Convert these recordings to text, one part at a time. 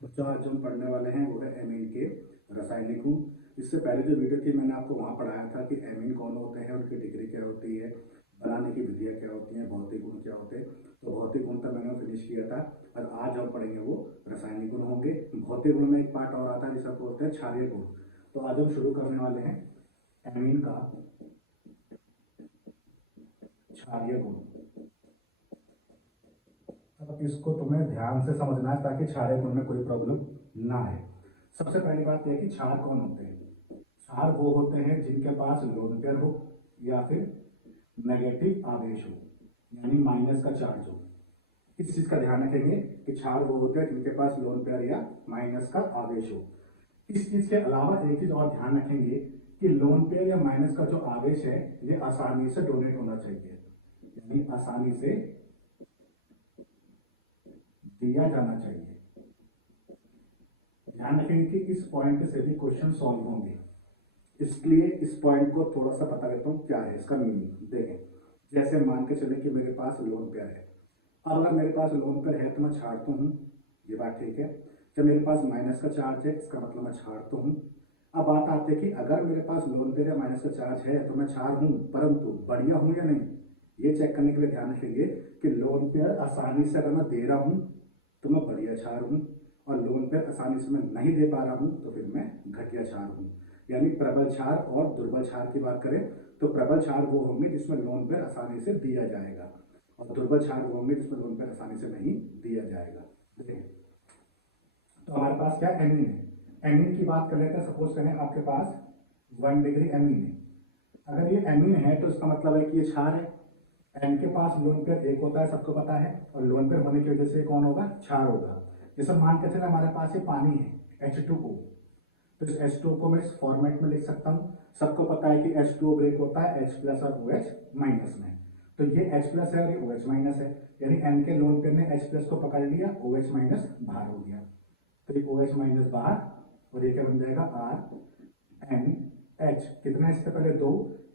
बच्चों आज जो हम पढ़ने वाले हैं वो है एमीन के रासायनिक गुण। इससे पहले जो वीडियो थी मैंने आपको वहाँ पढ़ाया था कि एमीन कौन होते हैं, उनकी डिग्री क्या होती है, बनाने की विधियाँ क्या होती हैं, भौतिक गुण क्या होते हैं। तो भौतिक गुण तक मैंने फिनिश किया था और आज हम पढ़ेंगे वो रासायनिक गुण होंगे। भौतिक गुण में एक पार्ट और आता है जिसे बोलते हैं क्षारीय गुण। तो आज हम शुरू करने वाले हैं एमीन का क्षारीय गुण। अब इसको तुम्हें ध्यान से समझना है ताकि क्षारीय गुण में कोई प्रॉब्लम ना आए। सबसे पहली बात यह कि क्षार कौन होते हैं। क्षार वो होते हैं जिनके पास लोन पेयर हो या फिर नेगेटिव आवेश हो, यानी माइनस का चार्ज हो। इस चीज का ध्यान रखेंगे कि क्षार वो होते हैं जिनके पास लोन पेयर या माइनस का आवेश हो। इस चीज के अलावा एक चीज और ध्यान रखेंगे कि लोन पेयर या माइनस का जो आवेश है ये आसानी से डोनेट होना चाहिए, यानी आसानी से दिया जाना चाहिए। ध्यान रखेंगे कि इस पॉइंट से भी क्वेश्चन सॉल्व होंगे, इसलिए इस पॉइंट को थोड़ा सा पता करता हूँ क्या है इसका मीनिंग। देखें, जैसे मान के चले कि मेरे पास लोन पेयर है। अब अगर मेरे पास लोन पेयर है तो मैं छाड़ता हूँ, ये बात ठीक है। जब मेरे पास माइनस का चार्ज है इसका मतलब मैं छाड़ता हूँ। अब बात आती है कि अगर मेरे पास लोन पेयर या माइनस का चार्ज है तो मैं छाड़ हूँ, परंतु बढ़िया हूँ या नहीं, ये चेक करने के लिए ध्यान रखेंगे कि लोन पेयर आसानी से अगर मैं दे रहा हूँ तो मैं बढ़िया छाड़ हूँ, और लोन पेयर आसानी से मैं नहीं दे पा रहा हूँ तो फिर मैं घटिया छाड़ हूँ। यानी प्रबल क्षार और दुर्बल क्षार की बात करें तो प्रबल क्षार वो होंगे जिसमें लोन पेयर आसानी से दिया जाएगा, और दुर्बल क्षार वो होंगे जिसमें लोन पेयर आसानी से नहीं दिया जाएगा। देखिए, तो हमारे पास क्या एमीन है। एमीन की बात कर लेते हैं। सपोज करें आपके पास 1 डिग्री एमीन है। अगर ये एमीन है तो इसका मतलब है कि ये क्षार है। एन के पास लोन पेयर एक होता है, सबको पता है, और लोन पेयर होने की वजह से कौन होगा, क्षार होगा। जैसे मान के चले हमारे पास ये पानी है H2O, तो इस H2O को मैं इस फॉर्मेट में लिख सकता हूँ। सबको पता है कि H2O ब्रेक होता है H प्लस और OH माइनस में, तो ये H प्लस है और ये OH माइनस है, यानी N के लोन पेयर ने H प्लस को पकड़ लिया, OH माइनस बाहर हो गया, तो ये OH माइनस बाहर, और ये क्या बन जाएगा RNH। कितना इससे पहले दो,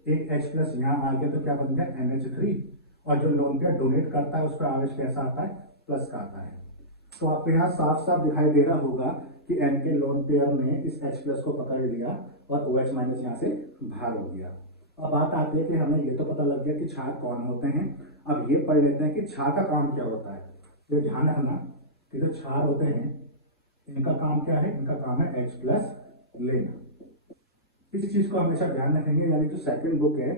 एक H प्लस यहाँ आ गया तो क्या बन गया NH3, और जो लोन पेयर डोनेट करता है उस पर आवेश कैसा आता है, प्लस का आता है। तो आपको यहाँ साफ साफ दिखाई दे रहा होगा कि N के लोन पेयर ने इस H प्लस को पकड़ लिया और OH माइनस यहाँ से बाहर हो गया। अब बात आती है कि हमें ये तो पता लग गया कि क्षार कौन होते हैं। अब ये पढ़ लेते हैं कि क्षार का काम क्या होता है। तो ध्यान रखना कि जो क्षार होते हैं इनका काम क्या है, इनका काम है H प्लस लेना। इस चीज को हमेशा ध्यान रखेंगे। यानी जो सेकंड बुक है,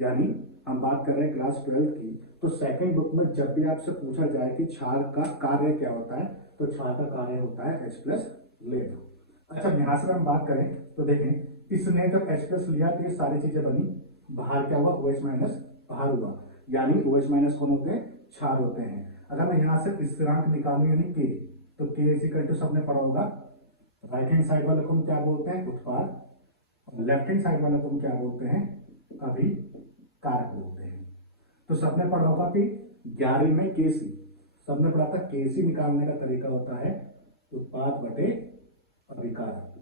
यानी हम बात कर रहे हैं क्लास 12 की, तो सेकंड बुक में जब भी आपसे पूछा जाए कि क्षार का कार्य क्या होता है, तो क्षार का कार्य होता है H प्लस लेना। अच्छा, यहां से हम बात करें तो देखें, इसने जब H प्लस लिया तो ये सारी चीजें बनी, बाहर क्या हुआ, OH माइनस बाहर हुआ, यानी OH माइनस कौन होते हैं, क्षार होते हैं। अगर मैं यहां से स्थिरांक निकालू यानी K, तो K इज इक्वल टू सबने पढ़ा होगा, राइट हैंड साइड वाले को हम क्या बोलते हैं, उत्पाद, लेफ्ट हैंड साइड वाले को हम क्या बोलते हैं, अभिकारक बोलते हैं। तो सबने पढ़ा होगा कि 11वीं में केसी, सबने पढ़ा था केसी निकालने का तरीका होता है उत्पाद बटे अभिकारक,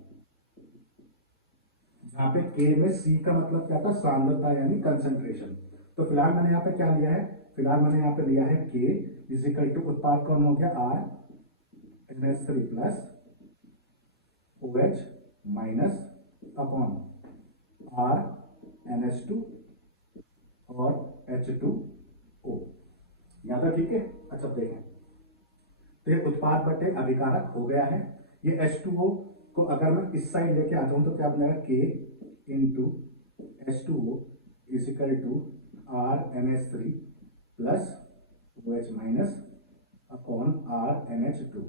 जहां पे के में सी का मतलब क्या था, सांद्रता यानी कंसंट्रेशन। तो फिलहाल मैंने यहाँ पे क्या लिया है, फिलहाल मैंने यहाँ पे लिया है के इज इक्वल टू उत्पाद कौन हो गया, R NH3 plus OH minus upon R NH2 और H2O। यहां तक ठीक है। अच्छा देखें, तो ये उत्पाद बटे अभिकारक हो गया है। ये H2O को अगर मैं इस साइड लेके आता हूं तो क्या बनेगा, K इंटू H2O is equal to R NH3 plus OH minus upon R NH2।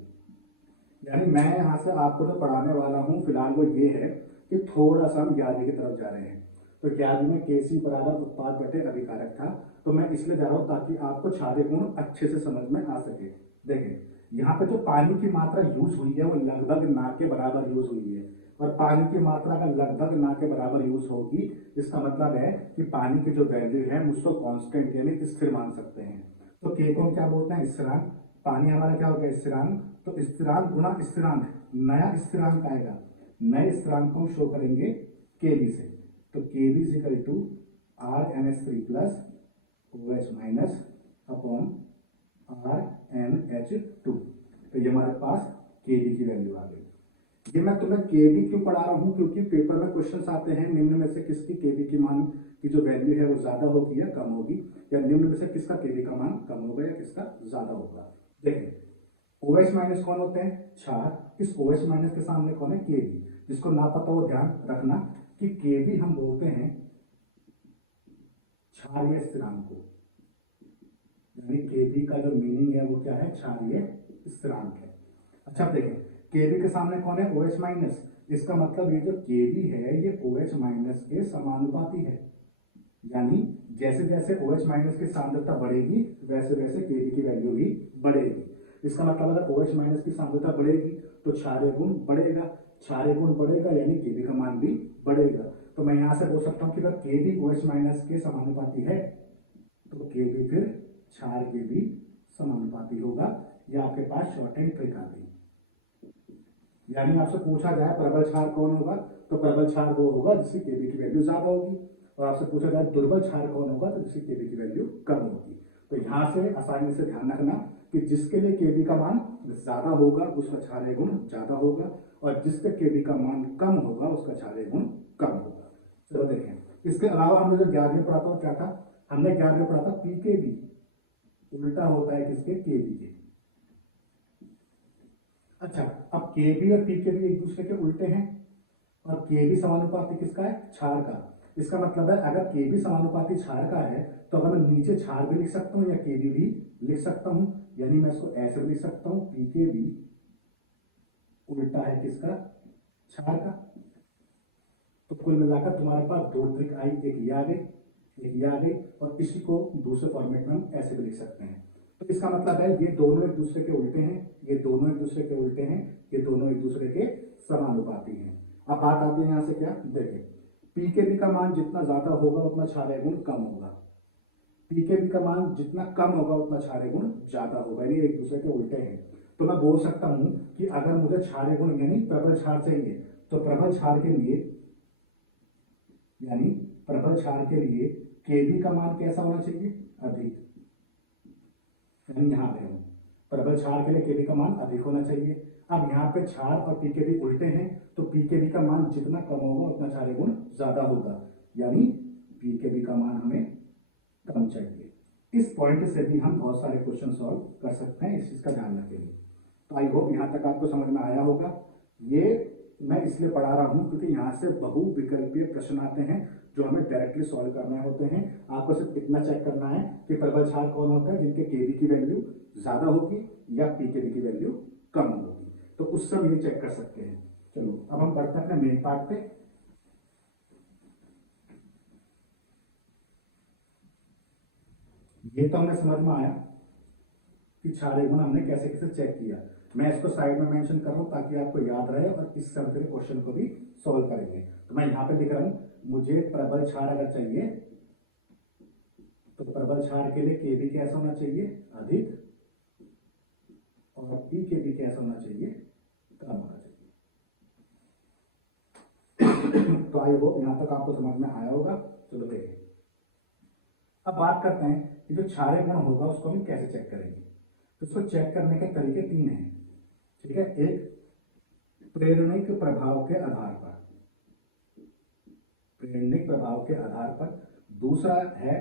यानी मैं यहां से आपको जो पढ़ाने वाला हूं फिलहाल वो ये है कि थोड़ा सा हम 11वीं की तरफ जा रहे हैं। तो 11वीं में केसी बराबर उत्पाद बटे अभिकारक था, तो मैं इसलिए जा रहा हूं ताकि आपको क्षारीय गुण अच्छे से समझ में आ सके। देखें, यहाँ पे जो पानी की मात्रा यूज हुई है वो लगभग ना के बराबर यूज हुई है, और पानी की मात्रा का लगभग ना के बराबर यूज होगी, इसका मतलब है कि पानी की जो वैल्यू है उसको कांस्टेंट यानी स्थिर मान सकते हैं। तो के को हम क्या बोलते हैं, स्थिरांक। पानी हमारा क्या होगा, स्थिरांक। तो स्थिरांक गुणा स्थिरांक, नया स्थिरांक आएगा, नए स्थिरांक को हम शो करेंगे केबी से। तो KB is equal to R NH3 plus OH minus upon R NH2। तो ये हमारे पास केबी की वैल्यू ये मैं तुम्हें केबी क्यों पढ़ा रहा हूँ, क्योंकि पेपर में क्वेश्चंस आते हैं निम्न में से किसकी केबी की मान की जो वैल्यू है वो ज्यादा होगी या कम होगी, या निम्न में से किसका केबी का मान कम होगा या किसका ज्यादा होगा। देखिए OH माइनस कौन होते हैं, क्षार। इस OH माइनस के सामने कौन है, केबी। जिसको ना पता वो ध्यान रखना कि केबी हम बोलते हैं क्षारीय स्थिरांक को, यानी केबी का जो मीनिंग है वो क्या है, क्षारीय स्थिरांक है। अच्छा देखें केबी के सामने कौन है, OH माइनस। इसका मतलब ये जो केबी है ये OH माइनस के समानुपाती है, यानी जैसे जैसे OH माइनस की सांद्रता बढ़ेगी वैसे वैसे केबी की वैल्यू भी बढ़ेगी। इसका मतलब अगर OH माइनस की सांद्रता बढ़ेगी तो क्षारीय गुण बढ़ेगा, क्षारीय गुण बढ़ेगा यानी केबी का मान भी बढ़ेगा। तो मैं यहां से बोल सकता हूं कि अगर केबी OH माइनस के समानुपाती है तो केबी फिर क्षार के भी समानुपाती होगा। यह आपके पास शॉर्ट एंड ट्रिक आ गई। यानी आपसे पूछा जाए प्रबल क्षार कौन होगा, तो प्रबल क्षार वो होगा जिसकी केबी की वैल्यू ज्यादा होगी, और आपसे पूछा जाए दुर्बल क्षार कौन होगा तो जिसकी केबी की वैल्यू कम होगी। तो यहां से आसानी से ध्यान रखना कि जिसके लिए केबी का मान ज्यादा होगा उसका क्षारीय गुण ज्यादा होगा, और जिसके केबी का मान कम होगा उसका क्षारीय गुण कम होगा। चलो देखें इसके अलावा हमने जो 11वीं पढ़ा था क्या था, हमने 11वीं पढ़ा था पीकेबी उल्टा होता है किसके, केबी के। अच्छा अब केबी और पीकेबी एक दूसरे के उल्टे हैं, और केबी समानुपाती किसका है, क्षार का। इसका मतलब है अगर केबी समानुपाती क्षार का है तो अगर मैं नीचे क्षार भी लिख सकता हूं या केबी भी लिख सकता हूं, यानी मैं इसको ऐसे भी लिख सकता हूं पीकेबी उल्टा है किसका, क्षार का। तो कुल मिलाकर तुम्हारे पास दो ट्रिक आई, एक ये आ गई, एक ये आ गई, और इसी को दूसरे फॉर्मेट में हम ऐसे भी लिख सकते हैं। तो इसका मतलब है ये दोनों एक दूसरे के उल्टे हैं, ये दोनों एक दूसरे के उल्टे हैं, ये दोनों एक दूसरे के समानुपाती हैं। अब बात आती है यहां से क्या, देखिए पीकेबी का मान जितना ज्यादा होगा उतना क्षारीय गुण कम होगा, पीकेबी का मान जितना कम होगा उतना क्षारीय गुण ज्यादा होगा, ये एक दूसरे के उल्टे हैं। तो मैं बोल सकता हूं कि अगर मुझे क्षारीय गुण यानी प्रबल क्षार चाहिए तो प्रबल क्षार के लिए यानी प्रबल क्षार के लिए केबी का मान कैसा होना चाहिए, अधिक। यानी यहां पे हम प्रबल क्षार के लिए केबी का मान अधिक होना चाहिए। अब यहाँ पे क्षार और पीकेबी उल्टे हैं तो पीकेबी का मान जितना कम होगा उतना क्षारीय गुण ज्यादा होगा, यानी पीकेबी का मान हमें कम चाहिए। इस पॉइंट से भी हम बहुत सारे क्वेश्चन सॉल्व कर सकते हैं, इस चीज का ध्यान रखेंगे। तो आई होप यहां तक आपको समझ में आया होगा। ये मैं इसलिए पढ़ा रहा हूं क्योंकि यहां से बहुविकल्पीय प्रश्न आते हैं जो हमें डायरेक्टली सॉल्व करने होते हैं। आपको सिर्फ इतना चेक करना है कि प्रबल क्षार कौन होता है, जिनके केबी की वैल्यू ज्यादा होगी या पीकेबी की वैल्यू कम होगी, तो उस समय ये चेक कर सकते हैं। चलो अब हम बढ़ते हैं अपने मेन पार्ट पे। ये तो हमें समझ में आया कि क्षारीय गुण हमने कैसे कैसे चेक किया। मैं इसको साइड में मेंशन कर रहा हूं ताकि आपको याद रहे और इस तरह के क्वेश्चन को भी सॉल्व करेंगे। तो मैं यहां पे लिख रहा हूं मुझे प्रबल क्षार अगर चाहिए तो प्रबल क्षार के लिए केबी कैसा होना चाहिए, अधिक, और पी केबी कैसा होना चाहिए, कम होना चाहिए। तो आई होप यहां तक आपको समझ में आया होगा। चलो देखिए अब बात करते हैं कि जो क्षारीय गुण होगा उसको हम कैसे चेक करेंगे। तो इसको चेक करने के तरीके तीन हैं, ठीक है। एक प्रेरणिक प्रभाव के आधार पर, प्रेरणिक प्रभाव के आधार पर, दूसरा है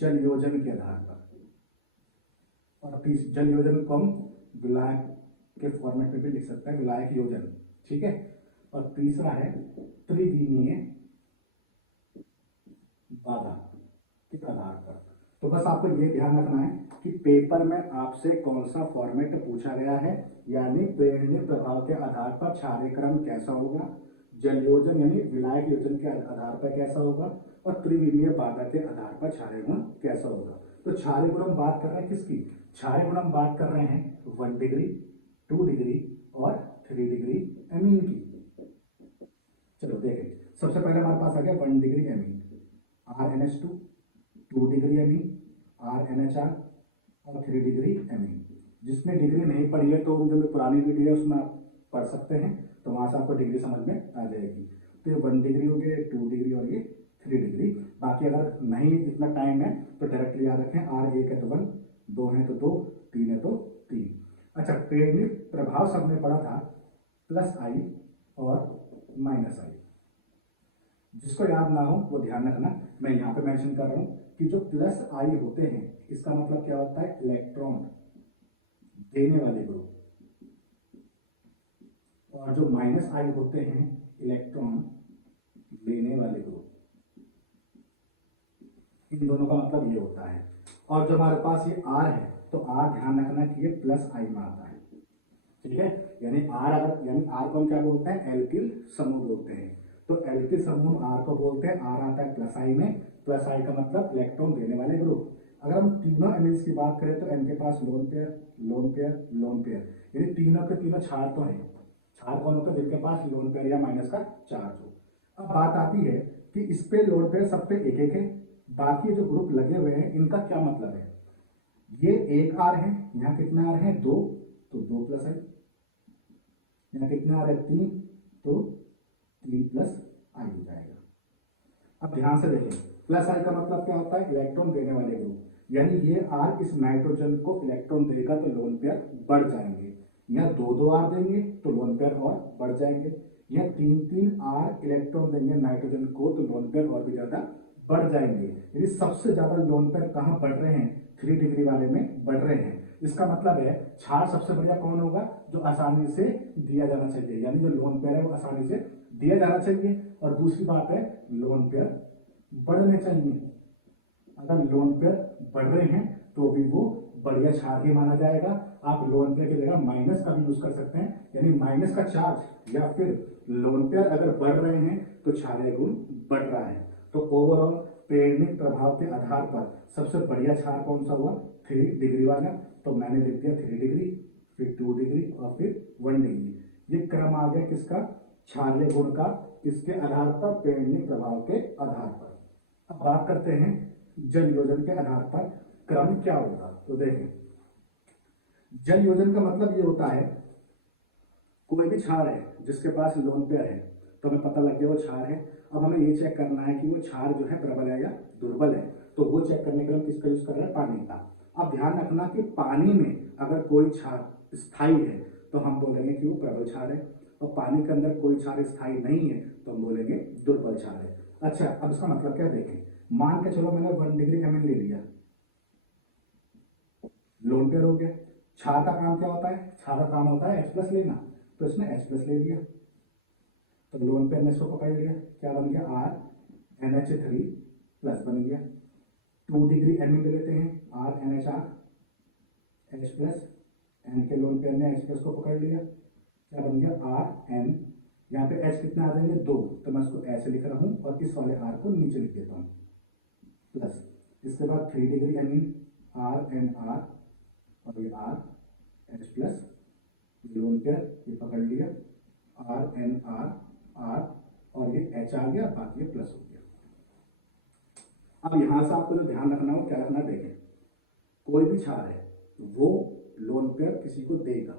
जल योजन के आधार पर, और जल योजन को हम विलायक के फॉर्मेट में भी लिख सकते हैं, विलायक योजन, ठीक है। और तीसरा है त्रिविमीय बाधा के आधार पर। तो बस आपको ये ध्यान रखना है कि पेपर में आपसे कौन सा फॉर्मेट पूछा गया है, यानी प्रेरणिक प्रभाव के आधार पर क्षारीय क्रम कैसा होगा, जल योजन यानी विलायक योजन के आधार पर कैसा होगा, और त्रिविमीय बाधा के आधार पर क्षारीय गुण कैसा होगा। तो क्षारीय गुण हम बात कर रहे हैं किसकी, क्षारीय गुण हम बात कर रहे हैं 1 डिग्री, 2 डिग्री और 3 डिग्री एमीन की। चलो देखें सबसे पहले हमारे पास आ गया 1 degree amine, RnH2, 2 degree amine, RnHR, और 3 डिग्री एमीन। जिसने डिग्री नहीं पढ़ी है तो जो पुरानी वीडियो है उसमें आप पढ़ सकते हैं, तो वहां से आपको डिग्री समझ में आ जाएगी। तो ये 1 डिग्री हो गया, 2 डिग्री और ये 3 डिग्री। बाकी अगर नहीं इतना टाइम है तो डायरेक्टली याद रखें, R 1 है तो 1, 2 है तो 2, 3 है तो 3। अच्छा प्रेरणिक प्रभाव सबने पढ़ा था प्लस आई और माइनस आई। जिसको याद ना हो वो ध्यान रखना, मैं यहां पे मेंशन कर रहा हूं कि जो प्लस आई होते हैं इसका मतलब क्या होता है, इलेक्ट्रॉन देने वाले ग्रुप, और जो माइनस आई होते हैं इलेक्ट्रॉन लेने वाले ग्रुप। इन दोनों का मतलब ये होता है। और जो हमारे पास ये आर है तो आर ध्यान रखना कि ये प्लस आई में आता है, ठीक है। यानी आर अगर, यानी आर को हम क्या बोलते हैं, एल्किल समूह बोलते हैं। तो एल्किल समूह आर को बोलते हैं, आर आता है प्लस आई में। प्लस आई का मतलब इलेक्ट्रॉन देने वाले ग्रुप। अगर हम तीनों एमिन्स की बात करें तो इनके पास lone pair, lone pair, lone pair, यानी तीनों के तीनों क्षार तो हैं। क्षार कौन होता है, जिनके पास लोन पेयर या माइनस का चार्ज हो। अब बात आती है कि इस पे लोन पेयर सब पे एक एक है, बाकी जो ग्रुप लगे हुए हैं इनका क्या मतलब है। ये एक आर है, यहाँ कितना आर है, दो, तो दो प्लस आई। यहाँ कितना आ रहा है, तीन, तो तीन प्लस आई हो जाएगा। अब ध्यान से देखें, प्लस आई का मतलब क्या होता है, इलेक्ट्रॉन देने वाले ग्रुप। यानी ये आर इस नाइट्रोजन को इलेक्ट्रॉन देगा तो लोन पेयर बढ़ जाएंगे। यहाँ दो दो आर देंगे तो लोन पेयर और बढ़ जाएंगे। यहाँ तीन तीन आर इलेक्ट्रॉन देंगे नाइट्रोजन को तो लोन पेयर और भी ज्यादा बढ़ जाएंगे। यदि सबसे ज्यादा लोन पेयर कहाँ बढ़ रहे हैं, 3 डिग्री वाले में बढ़ रहे हैं। इसका मतलब है क्षार सबसे बढ़िया कौन होगा, जो आसानी से दिया जाना चाहिए, यानी जो लोन पेयर है वो आसानी से दिया जाना चाहिए। और दूसरी बात है लोन पेयर बढ़ने चाहिए। अगर लोन पेयर बढ़ रहे हैं तो भी वो बढ़िया क्षार ही माना जाएगा। आप लोन पेयर की जगह माइनस का भी यूज कर सकते हैं, यानी माइनस का चार्ज या फिर लोन पेयर अगर बढ़ रहे हैं तो क्षारीय गुण बढ़ रहा है। तो ओवरऑल पेरणिक प्रभाव के आधार पर सबसे बढ़िया क्षार कौन सा हुआ, 3 डिग्री वाला। तो मैंने लिख दिया 3 डिग्री, फिर 2 डिग्री और फिर 1 डिग्री। ये क्रम आ गया किसका, क्षारीय गुण का, किसके आधार पर, पेरणिक प्रभाव के आधार पर। अब बात करते हैं जल योजन के आधार पर क्रम क्या होगा। तो देखें, जल योजन का मतलब ये होता है कोई भी क्षार है जिसके पास लोन पेयर है तो हमें पता लग गया वो क्षार है। अब हमें ये चेक करना है कि वो क्षार जो है प्रबल है या दुर्बल है। तो वो चेक करने के लिए हम किसका यूज कर रहे हैं, पानी का। अब ध्यान रखना कि पानी में अगर कोई क्षार स्थायी है तो हम बोलेंगे कि वो प्रबल क्षार है, और पानी के अंदर कोई क्षार स्थायी नहीं है तो हम बोलेंगे दुर्बल क्षार है। अच्छा, अब इसका मतलब क्या देखें, मान के चलो मैंने 1 डिग्री एमिन ले लिया, लोन पेयर हो गया। क्षार का काम क्या होता है, क्षार का काम होता है H प्लस लेना, तो इसने H प्लस ले लिया तो लोन पेयर ने इसको पकड़ लिया, क्या बन गया, R NH3 प्लस बन गया। 2 डिग्री एमिन ले लेते हैं, R NHR H plus, N के लोन पेयर ने H प्लस को पकड़ लिया, क्या बन गया, R N। यहाँ पे H कितना आ जाएंगे, 2, तो मैं इसको ऐसे लिख रहा हूं और इस वाले R को नीचे लिख देता हूं, प्लस। इसके बाद 3 degree amine, R N R और ये R H plus, lone pair ये पकड़ लिया, R N R R और ये H आ गया, बाकी ये प्लस हो गया। अब यहां से आपको जो ध्यान रखना हो, क्या रखना, देखें कोई भी क्षार है वो लोन पेयर किसी को देगा।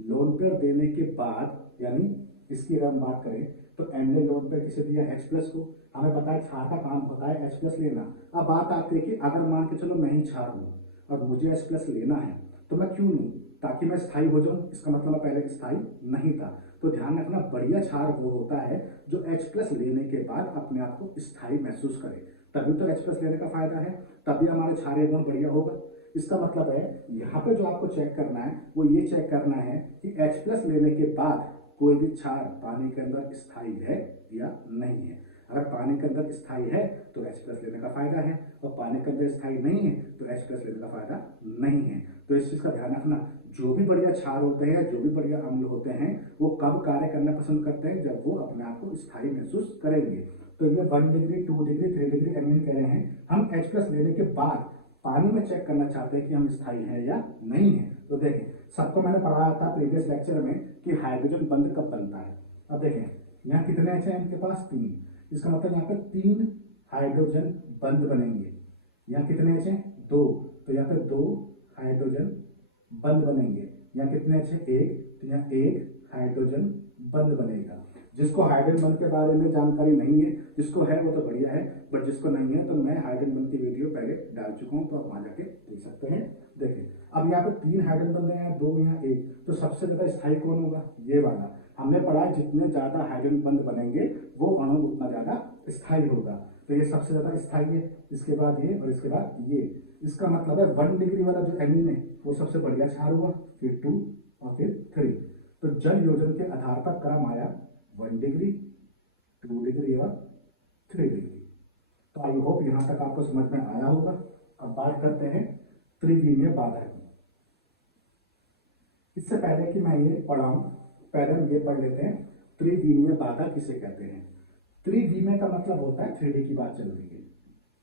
लोन पेयर देने के बाद, यानी इसकी अगर हम बात करें तो N ने लोन पेयर किसे दिया, H प्लस को। हमें पता है क्षार का काम होता है H प्लस लेना। अब बात आती है कि अगर मान के चलो मैं ही क्षार हूं और मुझे H प्लस लेना है तो मैं क्यों लूं, ताकि मैं स्थायी हो जाऊं। इसका मतलब मैं पहले स्थायी नहीं था। तो ध्यान रखना, बढ़िया क्षार वो होता है जो H प्लस लेने के बाद अपने आप को स्थायी महसूस करे, तभी तो H प्लस लेने का फायदा है, तभी हमारे क्षारीय गुण बढ़िया होगा। इसका मतलब है यहाँ पे जो आपको चेक करना है वो ये चेक करना है कि H प्लस लेने के बाद कोई भी क्षार पानी के अंदर स्थायी है या नहीं है। अगर पानी के अंदर स्थायी है तो H प्लस लेने का फायदा है, और पानी के अंदर स्थायी नहीं है तो H प्लस लेने का फायदा नहीं है। तो इस चीज का ध्यान रखना, जो भी बढ़िया क्षार होते हैं, जो भी बढ़िया अम्ल होते हैं, वो कब कार्य करना पसंद करते हैं, जब वो अपने आप को स्थायी महसूस करेंगे। तो ये 1 डिग्री, 2 डिग्री, 3 डिग्री एमिन कह रहे हैं, हम H प्लस लेने के बाद पानी में चेक करना चाहते हैं कि हम स्थायी हैं या नहीं है। तो देखें, सबको मैंने पढ़ाया था प्रीवियस लेक्चर में कि हाइड्रोजन बंध कब बनता है। अब देखें यहाँ कितने H हैं, इनके पास 3, इसका मतलब यहाँ पे 3 हाइड्रोजन बंध बनेंगे। यहाँ कितने H हैं, 2, तो यहाँ पे 2 हाइड्रोजन बंध बनेंगे। यहाँ कितने H हैं, 1, तो यहाँ 1 हाइड्रोजन बंध बनेगा। जिसको हाइड्रोजन बंध के बारे में जानकारी नहीं है, जिसको है वो तो बढ़िया है, बट जिसको नहीं है तो मैं हाइड्रोजन बंध की वीडियो पहले डाल चुका हूँ, तो आप वहां जाके देख सकते हैं। देखिए अब यहाँ पे 3 हाइड्रोजन बंध हैं, 2 यहाँ 1, तो सबसे ज्यादा स्थायी कौन होगा, ये वाला। हमने पढ़ा है जितने ज्यादा हाइड्रोजन बंध बनेंगे वो अणु उतना ज्यादा स्थायी होगा। तो ये सबसे ज्यादा स्थायी है, इसके बाद ये और इसके बाद ये। इसका मतलब है 1 डिग्री वाला जो एमीन है वो सबसे बढ़िया क्षार हुआ, फिर 2 और फिर 3। तो जल योजन के आधार पर क्रम आया 1 डिग्री, 2 डिग्री और 3 डिग्री। तो आई होप यहां तक आपको समझ में आया होगा। अब बात करते हैं त्रिविमीय बाधा की। इससे पहले कि मैं ये पढ़ाऊं, पहले हम ये पढ़ लेते हैं त्रिविमीय बाधा किसे कहते हैं। त्रिविमीय का मतलब होता है 3D की बात चल रही है,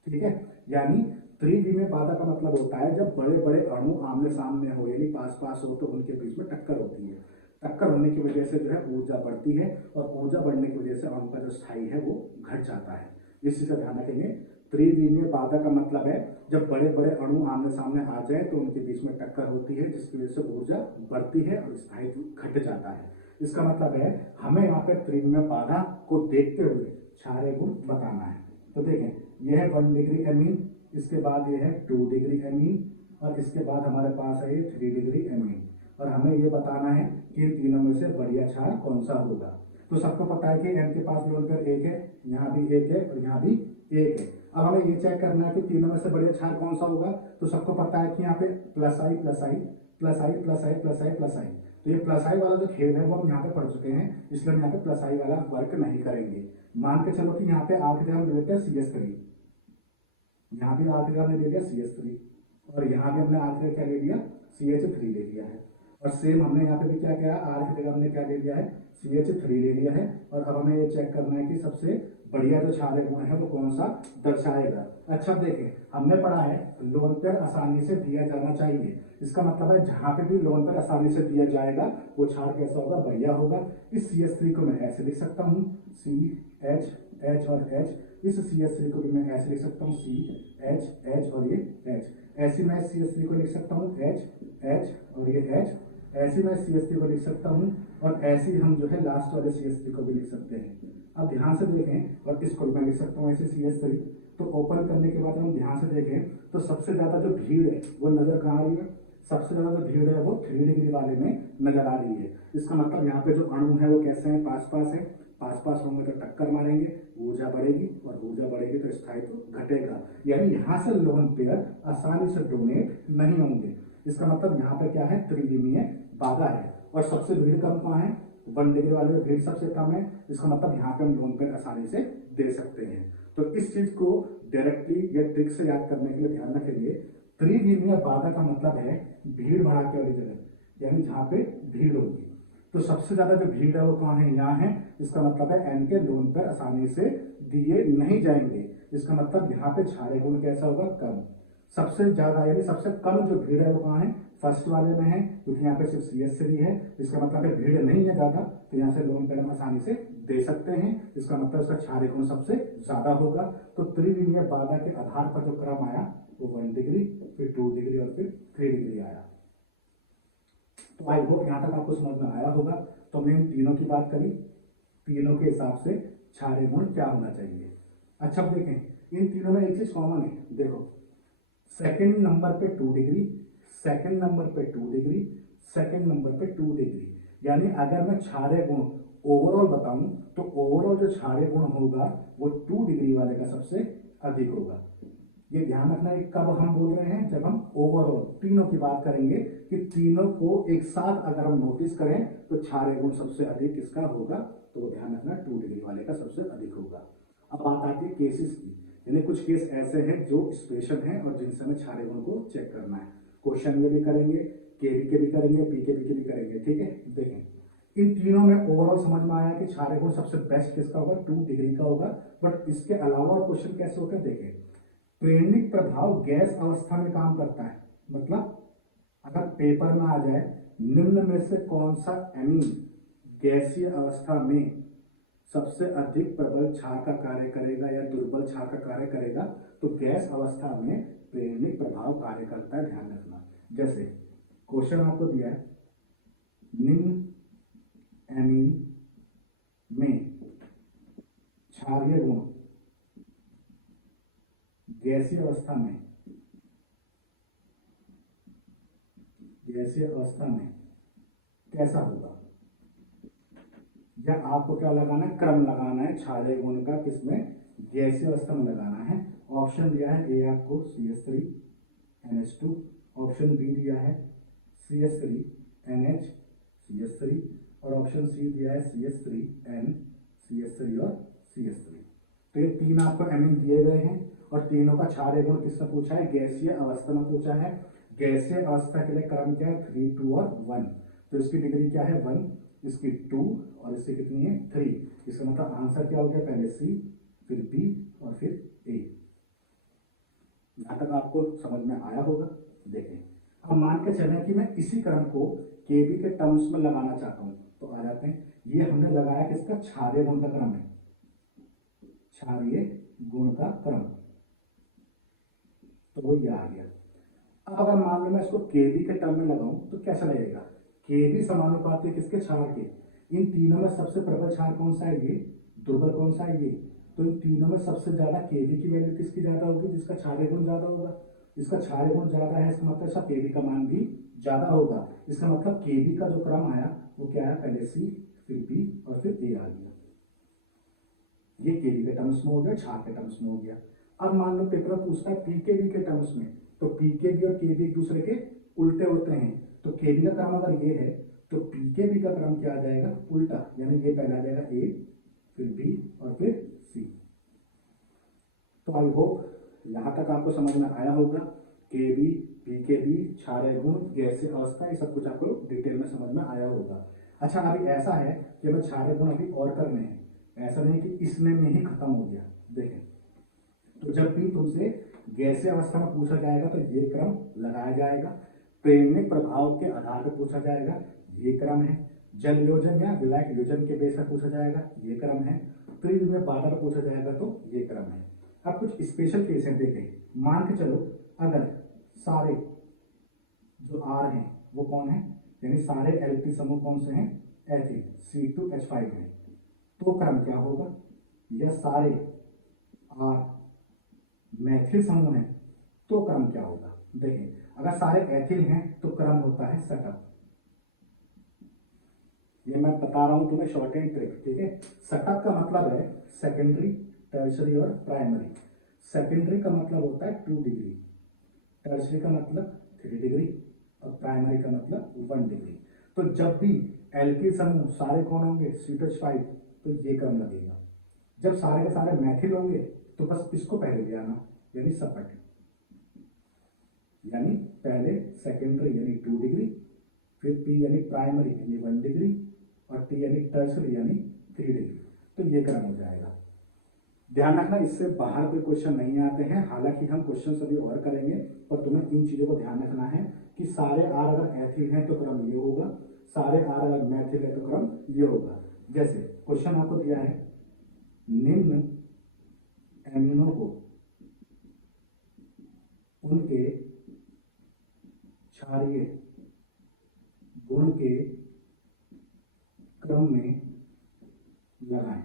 ठीक है। यानी त्रिविमीय बाधा का मतलब होता है जब बड़े बड़े अणु आमने सामने हो यानी पास पास हो तो उनके बीच में टक्कर होती है। टक्कर होने की वजह से जो है ऊर्जा बढ़ती है और ऊर्जा बढ़ने की वजह से अणु का जो स्थायी है वो घट जाता है। इस चीज का ध्यान रखेंगे। त्रिविमीय बाधा का मतलब है जब बड़े बड़े अणु आमने सामने आ जाए तो उनके बीच में टक्कर होती है जिसकी वजह से ऊर्जा बढ़ती है और स्थायित्व घट जाता है। इसका मतलब है हमें यहाँ पे त्रिविमीय बाधा को देखते हुए क्षारीय गुण बताना है। तो देखें यह है 1 डिग्री एमीन, इसके बाद ये है 2 डिग्री एमीन और इसके बाद हमारे पास है ये 3 डिग्री एमीन। और हमें ये बताना है कि इन तीनों में से बढ़िया क्षार कौन सा होगा। तो सबको पता है कि एन के पास लोन पर 1 है, यहाँ भी 1 है और यहाँ भी 1 है। अब हमें ये चेक करना है कि तीनों में से बढ़िया क्षार कौन सा होगा। तो सबको पता है कि यहाँ पे प्लस आई प्लस आई प्लस आई प्लस आई प्लस आई प्लस आई। तो ये प्लस आई वाला जो खेल है वो हम यहाँ पे पढ़ चुके हैं, इसलिए हम यहाँ पे प्लस आई वाला वर्क नहीं करेंगे। मान के चलो कि यहाँ पे आठ ग्राम ले लेते हैं CH3, यहाँ भी 8 ग्राम ले लिया CH3 और यहाँ भी हमने 8 ग्राम क्या ले लिया CH3 ले लिया है। और सेम हमने यहाँ पे भी क्या किया 8 ग्राम हमने क्या ले लिया है CH3 ले लिया है। और अब हमें ये चेक करना है कि सबसे बढ़िया जो क्षारीय गुण है वो कौन सा दर्शाएगा। अच्छा देखें हमने पढ़ा है लोन पर आसानी से दिया जाना चाहिए। इसका मतलब है जहां पे भी लोन पर आसानी से दिया जाएगा वो क्षार कैसा होगा, बढ़िया होगा। इस CH3 को मैं ऐसे लिख सकता हूँ CH H और H। इस CH3 को भी मैं ऐसे लिख सकता हूँ CH H और ये H। ऐसी मैं CH3 को लिख सकता हूँ H H और ये H। ऐसी मैं CH3 को लिख सकता हूँ और ऐसी हम जो है लास्ट वाले CH3 को भी लिख सकते हैं। अब ध्यान से देखें और इसको मैं लिख सकता हूँ ऐसे CH3। तो ओपन करने के बाद हम ध्यान से देखें तो सबसे ज्यादा जो भीड़ है वो नजर कहाँ आ रही है, सबसे ज्यादा जो भीड़ है वो 3 डिग्री वाले में नजर आ रही है। इसका मतलब यहाँ पे जो अणु है वो कैसे हैं, पास पास है। पास पास होंगे तो टक्कर मारेंगे, ऊर्जा बढ़ेगी और ऊर्जा बढ़ेगी तो स्थायित्व घटेगा। यानी यहाँ से लोन पेयर आसानी से डोनेट नहीं होंगे। इसका मतलब यहाँ पे क्या है, त्रिविमीय बाधा है। और सबसे भीड़ कम कहाँ है, 1 डिग्री वाले में भीड़ सबसे कम है। इसका मतलब यहाँ पे हम लोन पेयर आसानी से दे सकते हैं। तो इस चीज को डायरेक्टली या ट्रिक से याद करने के लिए ध्यान रखेंगे। त्रिविमीय बाधा का मतलब है भीड़ भड़ाके वाली जगह, यानी जहाँ पे भीड़ होगी। तो सबसे ज्यादा जो भीड़ है वो कहाँ है, यहाँ है। इसका मतलब है एन के लोन पर आसानी से दिए नहीं जाएंगे। इसका मतलब यहाँ पे क्षारीय गुण कैसा होगा, कम। सबसे ज्यादा यानी सबसे कम जो भीड़ है वो कहाँ है, फर्स्ट वाले में है, क्योंकि यहाँ पे सिर्फ CH3 है। इसका मतलब है भीड़ नहीं है ज्यादा, तो यहाँ से लोन पर हम आसानी से दे सकते हैं। इसका मतलब इसका क्षारीय गुण सबसे ज्यादा होगा। तो त्रिविमीय बाधा के आधार पर जो क्रम आया वो 1 डिग्री, फिर 2 डिग्री और फिर 3 डिग्री आया। तो आई होप यहाँ तक आपको समझ में आया होगा। तो हमने इन तीनों की बात करी, तीनों के हिसाब से क्षारीय गुण क्या होना चाहिए। अच्छा अब देखें इन तीनों में एक चीज कॉमन है, देखो सेकंड नंबर पे 2 डिग्री, सेकंड नंबर पे 2 डिग्री, सेकंड नंबर पे 2 डिग्री। यानी अगर मैं क्षारीय गुण ओवरऑल बताऊं तो ओवरऑल जो क्षारीय गुण होगा वो 2 डिग्री वाले का सबसे अधिक होगा। ये ध्यान रखना है कब हम बोल रहे हैं, जब हम ओवरऑल तीनों की बात करेंगे कि तीनों को एक साथ अगर हम नोटिस करें तो क्षारीय गुण सबसे अधिक किसका होगा, तो ध्यान रखना 2 डिग्री वाले का सबसे अधिक होगा। अब बात आती है केसेस की, यानी कुछ केस ऐसे हैं जो स्पेशल हैं और जिनसे हमें क्षारीय गुण को चेक करना है। क्वेश्चन में भी करेंगे, केबी के भी करेंगे, पीके के भी करेंगे, ठीक है। देखें इन तीनों में ओवरऑल समझ में आया कि क्षारीय गुण सबसे बेस्ट किसका होगा, 2 डिग्री का होगा। बट इसके अलावा क्वेश्चन कैसे होगा, देखें प्रेरणिक प्रभाव गैस अवस्था में काम करता है। मतलब अगर पेपर में आ जाए निम्न में से कौन सा एमीन गैसीय अवस्था में सबसे अधिक प्रबल क्षार का कार्य करेगा या दुर्बल क्षार का कार्य करेगा, तो गैस अवस्था में प्रेरणिक प्रभाव कार्य करता है। ध्यान रखना, जैसे क्वेश्चन आपको दिया है निम्न एमीन में क्षारीय गुण गैसीय अवस्था में कैसा होगा। या आपको क्या लगाना है, क्रम लगाना है क्षारीय गुण का, किसमें, गैसीय अवस्था में लगाना है। ऑप्शन दिया है ए आपको CH3NH2, ऑप्शन बी दिया है CH3NH CH3, और ऑप्शन सी दिया है CH3N CH3 और CH3। तो ये तीन आपको एमिन दिए गए हैं और तीनों का क्षारीय गुण किससे पूछा है, गैसीय अवस्था में पूछा है। गैसीय अवस्था के लिए क्रम क्या है, 3, 2 और 1। तो इसकी डिग्री क्या है 1, इसकी 2 और इसकी कितनी है 3। इसका मतलब आंसर क्या हो गया, पहले सी, फिर बी और फिर ए। यहां तक आपको समझ में आया होगा। देखें, अब मान के चलें कि मैं इसी क्रम को केबी के टर्म्स में लगाना चाहता हूं, तो आ जाते हैं। ये हमने लगाया किसका, क्षारीय गुण का क्रम है, क्षारीय गुण का क्रम, तो वो ये आ गया। अब अगर मान लो मैं इसको केबी के टर्म में लगाऊं तो कैसा लगेगा, केबी समानुपाती है किसके, क्षार के। इन तीनों में सबसे प्रबल क्षार कौन सा है, ये, दुर्बल कौन सा है, ये। तो इन तीनों में सबसे ज्यादा केबी की वैल्यू किसकी ज्यादा होगी, जिसका क्षारीय गुण ज्यादा होगा। इसका क्षारीय गुण ज्यादा है, इसका मतलब इसका केबी का मान भी ज्यादा होगा। इसका मतलब केबी का जो क्रम आया वो क्या है, पहले सी, फिर बी और फिर ए आ गया। ये केबी के टर्म्स में हो गया, क्षार के टर्म्स में हो गया। अब मान लो पेपर पूछता है पीकेबी के टर्म्स में, तो पीकेबी और केबी एक दूसरे के उल्टे होते हैं। तो केबी का क्रम अगर ये है तो पीकेबी का क्रम क्या आ जाएगा, उल्टा, यानी ये पहला आ जाएगा ए, फिर बी और फिर सी। तो आई होप यहां तक आपको समझ में आया होगा। केबी, पीकेबी, क्षारीय गुण, गैसीय अवस्था, ये सब कुछ आपको डिटेल में समझ में आया होगा। अच्छा, अभी ऐसा है कि हमें क्षारीय गुण अभी और करने हैं, ऐसा नहीं कि इसमें में ही खत्म हो गया। देखें, तो जब भी तुमसे गैसीय अवस्था में पूछा जाएगा तो ये क्रम लगाया जाएगा। प्रेरणिक प्रभाव के आधार पर पूछा जाएगा, ये क्रम है। जल योजन या विलायक योजन के बेस पर पूछा जाएगा, ये क्रम है। त्रिविध में बाधा पर पूछा जाएगा तो ये क्रम है। अब कुछ स्पेशल केस है, देखें। मान के चलो अगर सारे जो आर हैं वो कौन है, यानी सारे एल्की समूह कौन से हैं, एथिल C2H5 हैं, तो क्रम क्या होगा। या सारे आर मैथिल समूह है तो क्रम क्या होगा। देखें, अगर सारे एथिल हैं तो क्रम होता है सटअप। ये मैं बता रहा हूं तुम्हें शॉर्ट एंड ट्रिक, ठीक है। सटअप का मतलब है सेकेंडरी, टर्शरी और प्राइमरी। सेकेंडरी का मतलब होता है 2 डिग्री, टर्शरी का मतलब 3 डिग्री और प्राइमरी का मतलब 1 डिग्री। तो जब भी एल्किल समूह सारे कौन होंगे, C2H5, तो ये क्रम लगेगा। जब सारे के सारे मैथिल होंगे तो बस इसको पहले ले आना, यानी सपट, यानी पहले सेकेंडरी यानी 2 डिग्री, फिर पी यानी प्राइमरी यानी 1 डिग्री और टी यानी टर्शरी यानी 3 डिग्री। तो ये क्रम हो जाएगा। ध्यान रखना, इससे बाहर कोई क्वेश्चन नहीं आते हैं। हालांकि हम क्वेश्चन अभी और करेंगे, पर तुम्हें इन चीजों को ध्यान रखना है कि सारे आर अगर एथिल हैं तो क्रम ये होगा, सारे आर अगर मैथिल है तो क्रम ये होगा। जैसे क्वेश्चन आपको दिया है, निम्न एमिनो को उनके क्षारीय गुण के क्रम में लगाएं।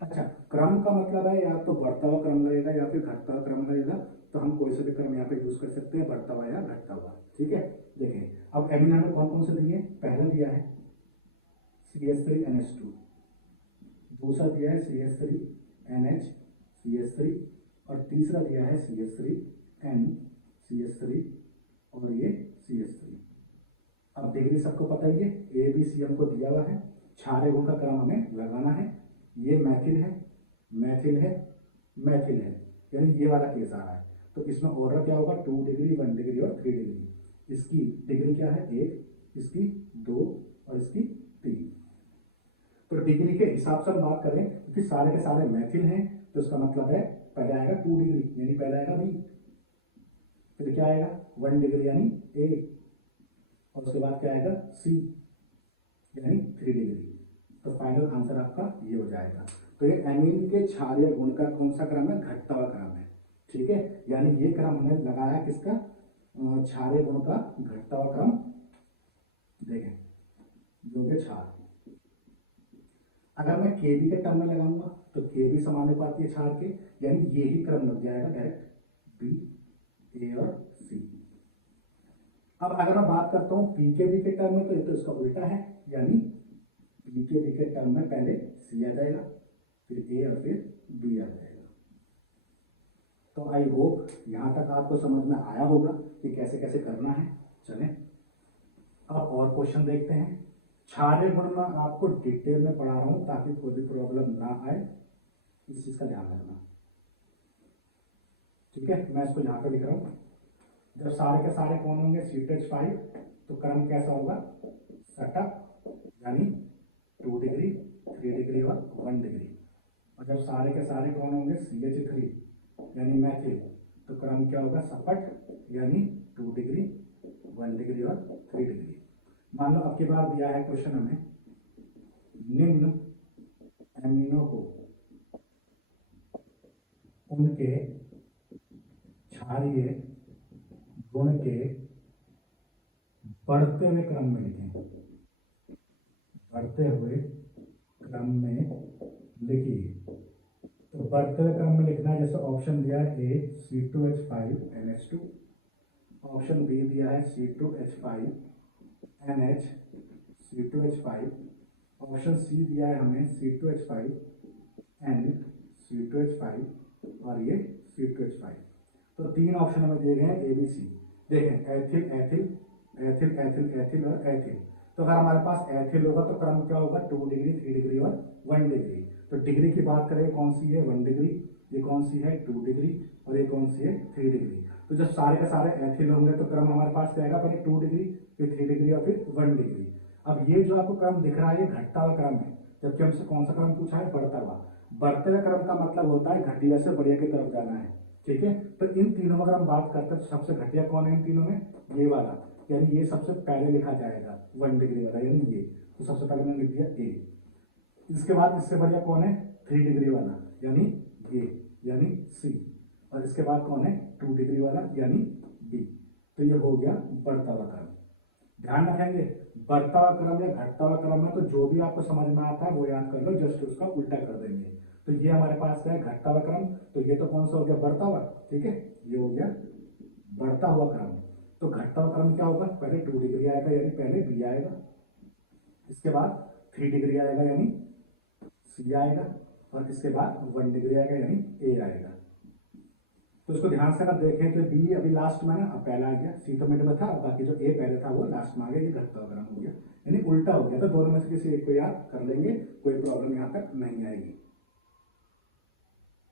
अच्छा, क्रम का मतलब है या तो बढ़ता हुआ क्रम लगेगा या फिर घटता हुआ क्रम लगेगा। तो हम कोई से भी क्रम यहाँ पे यूज कर सकते हैं, बढ़ता हुआ या घटता हुआ, ठीक है। देखें, अब एमिनो में कौन कौन से दिए, पहला दिया है CH3NH2, दूसरा दिया है CH3NH CH3 और तीसरा दिया है CH3NCH3 और ये CH3। अब डिग्री सबको पता ही है, ABC हमको दिया हुआ है। क्षारीय गुण का क्रम हमें लगाना है। ये मैथिल है, मैथिल है, मैथिल है, यानी ये वाला केस आ रहा है। तो इसमें ऑर्डर क्या होगा, 2 डिग्री, 1 डिग्री और 3 डिग्री। इसकी डिग्री क्या है, 1, इसकी 2 और इसकी 3। तो डिग्री के हिसाब से हम बात करें, क्योंकि सारे के सारे मैथिल हैं, तो इसका मतलब है पहले आएगा 2 डिग्री यानी पहले आएगा बी, फिर क्या आएगा 1 डिग्री यानी ए, और उसके बाद क्या आएगा सी यानी 3 डिग्री। तो फाइनल आंसर आपका ये हो जाएगा। तो ये एमीन के क्षारीय गुण का कौन सा क्रम है, घटता हुआ क्रम है, ठीक है। यानी ये क्रम हमने लगाया किसका, क्षारीय गुण का घटता हुआ क्रम। देखें, जो कि क्षार, अगर मैं केबी के टर्म में लगाऊंगा तो केबी समानुपाती है क्षार के, यानी ये ही क्रम लग जाएगा डायरेक्ट, बी, ए और सी। अब अगर मैं बात करता हूं पीकेबी के टर्म में, तो ये तो इसका उल्टा है, यानी बी के टर्म में पहले सी आ जाएगा, फिर ए और फिर बी आ जाएगा। तो आई होप यहाँ तक आपको समझ में आया होगा कि कैसे कैसे करना है। चलें अब और क्वेश्चन देखते हैं। क्षारीय गुण में आपको डिटेल में पढ़ा रहा हूँ ताकि कोई भी प्रॉब्लम ना आए, इस चीज का ध्यान रखना। ठीक है, मैं इसको यहाँ पे लिख रहा हूँ। जब सारे के सारे कौन होंगे C2H5 तो क्रम कैसा होगा, सटअप यानी 2 डिग्री, 3 डिग्री और 1 डिग्री। और जब सारे के सारे कौन होंगे CH3 यानी मैथिल तो क्रम क्या होगा, सपट यानी 2 डिग्री, 1 डिग्री और 3 डिग्री। मान लो अब की बार दिया है क्वेश्चन हमें, निम्न एमिनो को उनके क्षारीय गुण के बढ़ते हुए क्रम में लिखें, बढ़ते हुए क्रम में लिखिए। तो बढ़ते हुए क्रम में लिखना है, जैसे ऑप्शन दिया है ए C2H5NH2, ऑप्शन बी दिया है C2H5NH, C2H5, ऑप्शन सी दिया है हमें C2H5N, C2H5 और ये C2H5। तो 3 ऑप्शन हमें दिए गए हैं ए बी सी। देखें ethyl ethyl ethyl ethyl ethyl और एथिल। तो अगर हमारे पास एथिल होगा तो क्रम क्या होगा, 2 डिग्री, 3 डिग्री और 1 डिग्री। तो डिग्री की बात करें कौन सी है, 1 डिग्री, ये कौन सी है 2 डिग्री और ये कौन सी है 3 डिग्री। तो जब सारे के सारे एथिल होंगे तो क्रम हमारे पास क्या आएगा, पहले 2 डिग्री, फिर 3 डिग्री और फिर 1 डिग्री। अब ये जो आपको क्रम दिख रहा है ये घटता हुआ क्रम है, जबकि हमसे कौन सा क्रम पूछा है, बढ़ता हुआ। बढ़ते हुए क्रम का मतलब होता है घटिया से बढ़िया की तरफ जाना है। ठीक है, तो इन तीनों में अगर हम बात करते हैं तो सबसे घटिया कौन है इन तीनों में, ये वाला, यानी ये सबसे पहले लिखा जाएगा 1 डिग्री वाला, यानी ये। तो सबसे पहले मैंने लिख दिया ए। इसके बाद इससे बढ़िया कौन है 3 डिग्री वाला, यानी ए यानी सी। और इसके बाद कौन है 2 डिग्री वाला यानी बी। तो ये हो गया बढ़ता हुआ क्रम। ध्यान रखेंगे बढ़ता हुआ क्रम या घटता हुआ क्रम है तो जो भी आपको समझ में आता है वो याद कर लो, जस्ट उसका उल्टा कर देंगे। तो ये हमारे पास क्या है घटता हुआ क्रम, तो ये तो कौन सा हो गया बढ़ता हुआ। ठीक है, ये हो गया बढ़ता हुआ क्रम। तो घटता हुआ क्रम क्या होगा, पहले 2 डिग्री आएगा यानी पहले बी आएगा, इसके बाद 3 डिग्री आएगा यानी सी आएगा, और इसके बाद 1 डिग्री आएगा यानी ए आएगा। तो इसको ध्यान से अगर देखें तो बी अभी लास्ट में ना, अब पहला आ गया, सी तो मिड में था, बाकी जो ए पहले था वो लास्ट में आ गया, ये घटता हुआ क्रम हो गया यानी उल्टा हो गया। तो दोनों में से किसी एक को याद कर लेंगे, कोई प्रॉब्लम यहाँ तक नहीं आएगी।